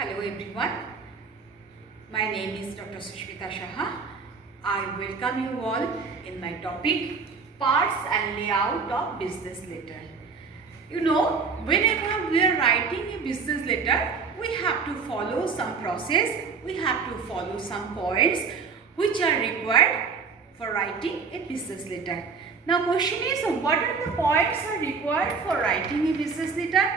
Hello everyone, my name is Dr. Susmita Saha. I welcome you all in my topic parts and layout of business letter. You know, whenever we are writing a business letter, we have to follow some process, we have to follow some points which are required for writing a business letter. Now question is, what are the points are required for writing a business letter?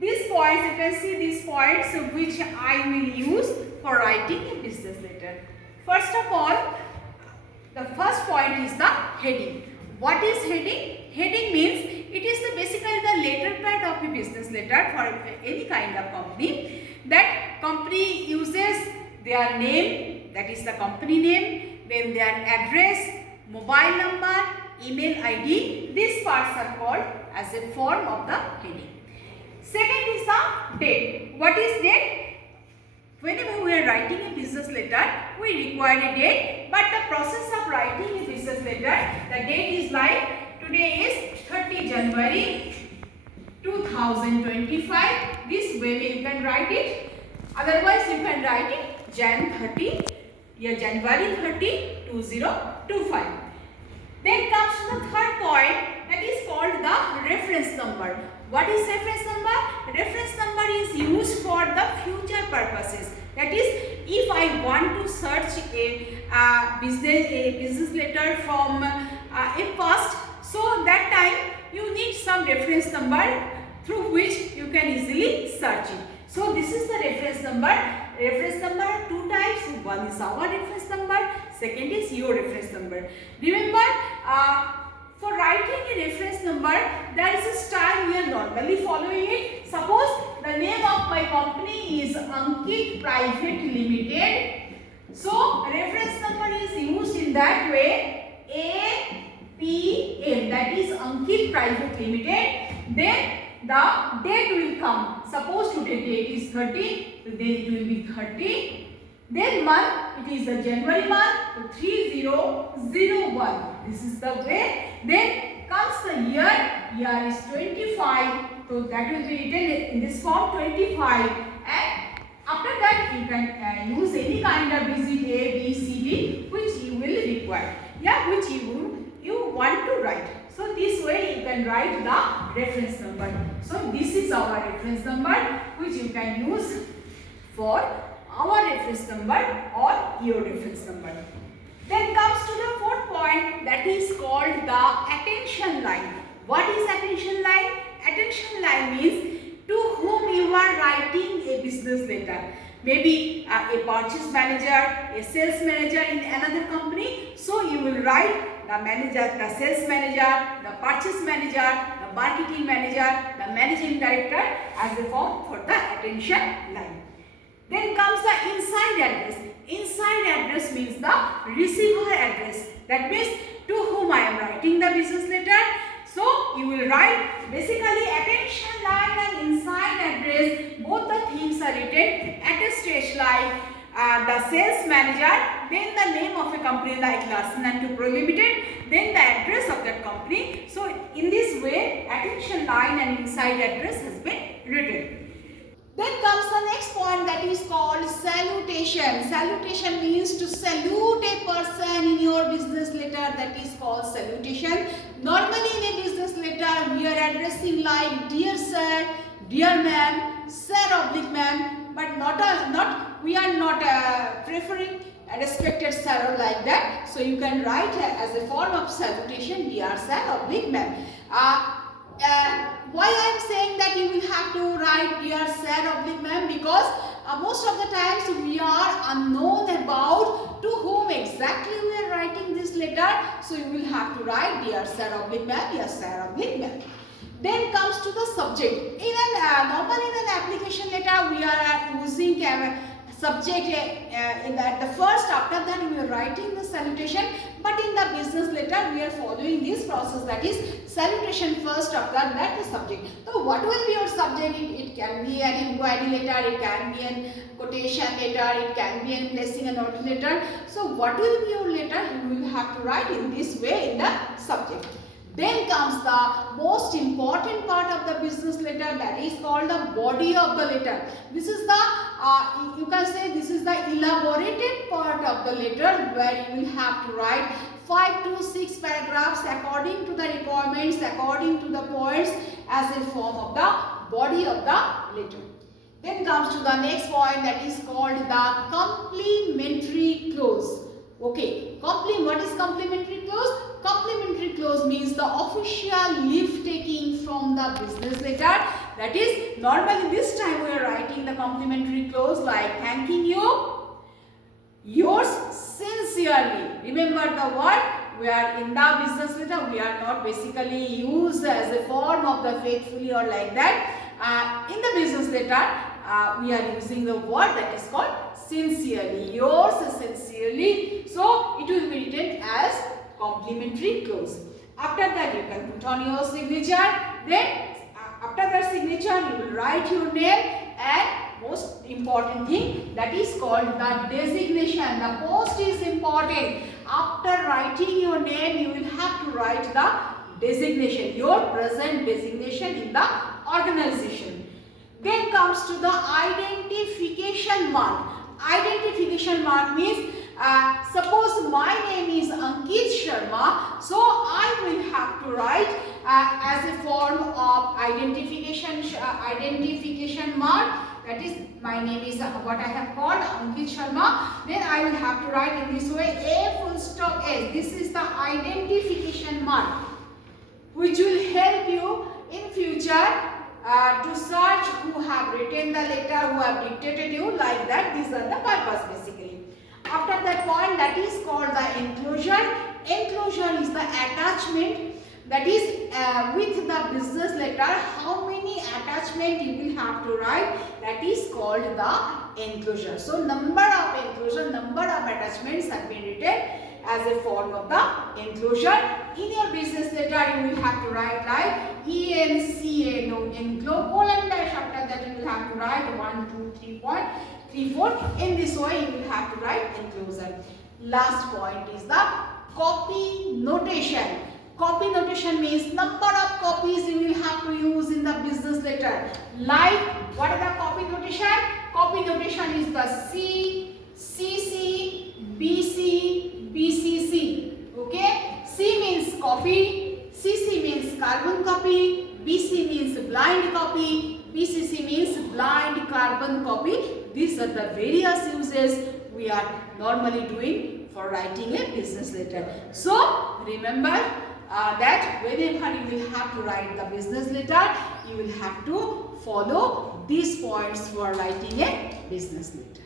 These points, you can see these points which I will use for writing a business letter. First of all, the first point is the heading. What is heading? Heading means it is basically the letter pad of a business letter for any kind of company. That company uses their name, that is the company name, then their address, mobile number, email ID. These parts are called as a form of the heading. Second is the date. What is date? Whenever we are writing a business letter, we require a date, but the process of writing a business letter, the date is like today is 30 January 2025. This way you can write it. Otherwise, you can write it January 30, 2025. Then comes to the third point, that is called the reference number. What is reference number? Reference number is used for the future purposes. That is, if I want to search a business letter from a past, so that time you need some reference number through which you can easily search it. So this is the reference number. Reference number are two types. One is our reference number, second is your reference number. Remember, for writing a reference number, there is a style we are normally following it. Suppose the name of my company is Ankit Private Limited. So reference number is used in that way, APL, that is Ankit Private Limited. Then the date will come. Suppose today date is 30, so then it will be 30. Then month, it is the January month, so 3001. This is the way. Then comes the year is 25, so that will be written in this form 25. And after that you can use any kind of digit A, B, C, D which you will require. Yeah, which you want to write. So this way you can write the reference number. So this is our reference number which you can use for our reference number or your reference number. Then comes to the fourth point, that is called the attention line. What is attention line? Attention line means to whom you are writing a business letter. Maybe a purchase manager, a sales manager in another company. So you will write the manager, the sales manager, the purchase manager, the marketing manager, the managing director as a form for the attention line. Then comes the inside address. Inside address means the receiver address. That means to whom I am writing the business letter. So you will write basically attention line and inside address. Both the things are written at a stage like the sales manager, then the name of a company like Larsen & Toubro Limited, then the address of that company. So in this way, attention line and inside address has been written. Then comes the next point, that is called salutation. Salutation means to salute a person in your business letter, that is called salutation. Normally in a business letter we are addressing like dear sir, dear ma'am, sir oblique ma'am, but we are not preferring a respected sir like that. So you can write as a form of salutation, dear sir oblique ma'am. Why I am saying that you will have to write dear sir oblique ma'am, because most of the times we are unknown about to whom exactly we are writing this letter. So you will have to write dear sir oblique ma'am, dear sir oblique ma'am. Then comes to the subject. Normally in an application letter we are using subject at the first, after that we are writing the salutation, but in the business letter we are following this process, that is salutation first, after that the subject. So what will be your subject? It can be an inquiry letter, it can be a quotation letter, it can be a placing an order letter. So what will be your letter? You will have to write in this way in the subject. Then comes the most important part of the business letter, that is called the body of the letter. This is the you can say this is the elaborated part of the letter, where you will have to write 5 to 6 paragraphs according to the requirements, according to the points, as a form of the body of the letter. Then comes to the next point, that is called the complementary clause. Okay, what is complementary clause? Complementary clause means the official leave taking from the business letter. That is, normally this time we are writing the complementary clause like thanking you, yours sincerely. Remember the word, we are in the business letter, we are not basically used as a form of the faithfully or like that. In the business letter, we are using the word that is called sincerely, yours sincerely. So it will be written as complementary clause. After that, you can put on your signature. Then after that signature, you will write your name, and most important thing, that is called the designation. The post is important. After writing your name, you will have to write the designation, your present designation in the organization. Then comes to the identification mark. Identification mark means, suppose my name is Ankit Sharma, so I will have to write as a form of identification mark. That is, my name is what I have called Ankit Sharma. Then I will have to write in this way, A full stop S. This is the identification mark, which will help you in future to search who have written the letter, who have dictated you, like that. These are the purpose basically. After that point, that is called the enclosure. Enclosure is the attachment, that is with the business letter, how many attachment you will have to write, that is called the enclosure. So number of enclosure, number of attachments have been written as a form of the enclosure. In your business letter, you will have to write like ENCA, enclose, colon dash. After that, you will have to write 1, 2, 3, 4. In this way, you will have to write enclosure. Last point is the copy notation. Copy notation means number of copies you will have to use in the business letter. Like, what is the copy notation? Copy notation is the C, CC, BC, BCC. Okay? C means copy, CC means carbon copy, BC means blind copy, BCC means blind carbon copy. These are the various uses we are normally doing for writing a business letter. So, remember that whenever you will have to write the business letter, you will have to follow these points for writing a business letter.